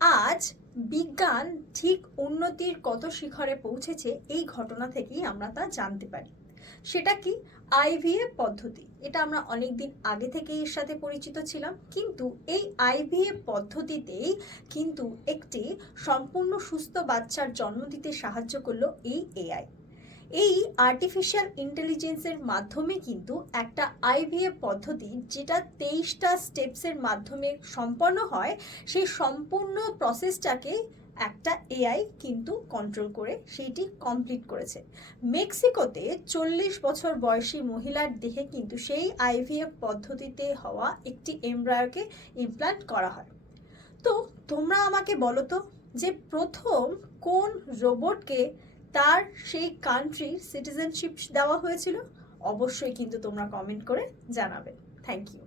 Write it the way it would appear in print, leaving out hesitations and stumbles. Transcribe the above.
আজ বিজ্ঞান ঠিক উন্নতির কত শিখরে পৌঁছেছে এই ঘটনা থেকেই আমরা তা জানতে পারি। সেটা কি? আইভিএফ পদ্ধতি। এটা আমরা অনেকদিন আগে থেকেই এর সাথে পরিচিত ছিলাম, কিন্তু এই আইভিএফ পদ্ধতিতেই কিন্তু একটি সম্পূর্ণ সুস্থ বাচ্চার জন্ম দিতে সাহায্য করলো এই এআই। এই আর্টিফিশিয়াল ইন্টেলিজেন্সের মাধ্যমে কিন্তু একটা আইভিএফ পদ্ধতি, যেটা 23টা স্টেপসের মাধ্যমে সম্পন্ন হয়, সেই সম্পূর্ণ প্রসেসটাকে একটা এআই কিন্তু কন্ট্রোল করে সেইটি কমপ্লিট করেছে। মেক্সিকোতে 40 বছর বয়সী মহিলার দেহে কিন্তু সেই আইভিএফ পদ্ধতিতে হওয়া একটি এমব্রায়োকে ইমপ্লান্ট করা হয়। তো তোমরা আমাকে বলো তো, যে প্রথম কোন রোবটকে তার সেই কান্ট্রির সিটিজেনশিপ দেওয়া হয়েছিল? অবশ্যই কিন্তু তোমরা কমেন্ট করে জানাবে। Thank you.